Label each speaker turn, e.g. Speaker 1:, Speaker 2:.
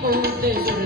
Speaker 1: கூட்டு